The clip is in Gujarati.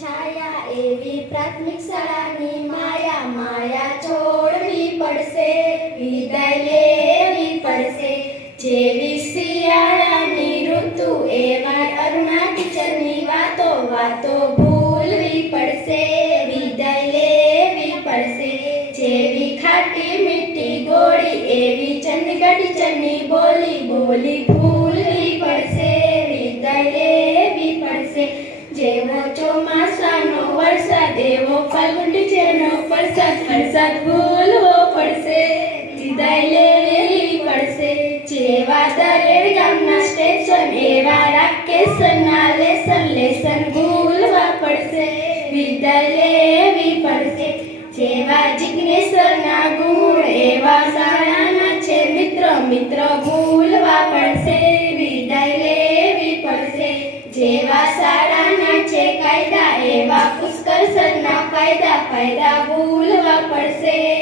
છાયા એવી પ્રાથમિક શાળાની માયા માયા છોડવી પડશે, વિદાય લેવી પડશે. જેવી શિયાળાની ઋતુ, એવા અરુણા ટીચરની વાતો વાતો ભૂલવી પડશે, વિદાય લેવી પડશે. જેવી ખાટી મીઠી ગોળી, એવી ચંદગઢ બોલી બોલી જેવો ચોમાસાનો વરસાદ, એવો ફાલ્ગુન જેનો વરસાદ વરસાદ ભૂલવો પડશે. વિદાય લેવી પડશે. જેવા દરેક ગામના સ્ટેશન, એવા રાકેશના લેસન લેસન ભૂલવા પડશે. વિદાય લેવી પડશે. જેવા જિજ્ઞેશ્વરના ગુણ, એવા શાળાના છે મિત્ર મિત્ર ભૂલવા પડશે. વિદાય લેવી પડશે. જેવા શાળાના છે કાયદા એવા પુષ્કર સરના ફાયદા ફાયદા ભૂલવા પડશે.